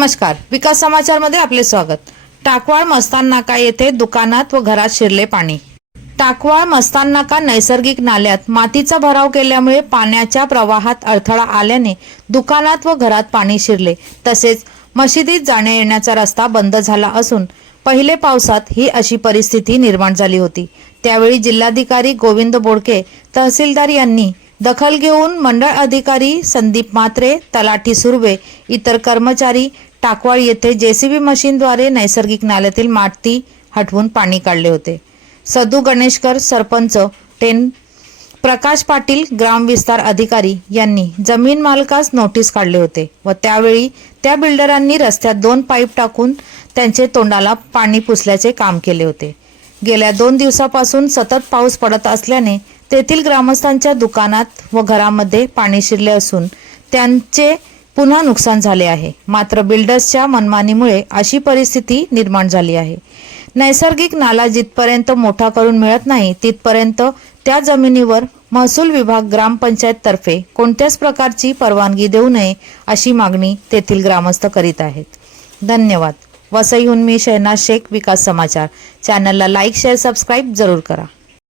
नमस्कार. विकास समाचारमध्ये आपले स्वागत. टाकवाळ मस्तान नाका येथे दुकानात व घरात शिरले पाणी. टाकवाळ मस्तान नाका नैसर्गिक नाल्यात मातीचा भराव केल्यामुळे पाण्याच्या प्रवाहात अडथळा आल्याने दुकानात व घरात पाणी शिरले. तसेच मशिदीत जाण्या येण्याचा रस्ता बंद झाला असून पहिले पावसात ही अशी परिस्थिती निर्माण झाली होती. त्यावेळी जिल्हाधिकारी गोविंद बोडके तहसीलदार यांनी दखल घेऊन मंडळ अधिकारी संदीप मात्रे तलाठी सुर्वे इतर कर्मचारी टाकवाळ येथे जेसीबी मशीनद्वारे नैसर्गिक नाल्यातील माती हटवून पाणी काढले होते. सदू गणेशकर सरपंच टेन प्रकाश पाटील ग्रामविस्तार अधिकारी यांनी जमीन मालकास नोटीस काढले होते व त्यावेळी त्या बिल्डरांनी रस्त्यात दोन पाईप टाकून त्यांचे तोंडाला पाणी पुसल्याचे काम केले होते. गेल्या दोन दिवसापासून सतत पाऊस पडत असल्याने तेथील ग्रामस्थांच्या दुकानात व घरामध्ये पाणी शिरले असून त्यांचे पुन्हा नुकसान झाले आहे. मात्र बिल्डर्सच्या मनमानीमुळे अशी परिस्थिती निर्माण झाली आहे. नैसर्गिक नाला जिथपर्यंत मोठा करून मिळत नाही तिथपर्यंत त्या जमिनीवर महसूल विभाग ग्रामपंचायत तर्फे कोणत्याच प्रकारची परवानगी देऊ नये अशी मागणी तेथील ग्रामस्थ करीत आहेत. धन्यवाद. वसईहून मी शहनाज शेख विकास समाचार. चॅनलला लाईक शेअर सबस्क्राईब जरूर करा.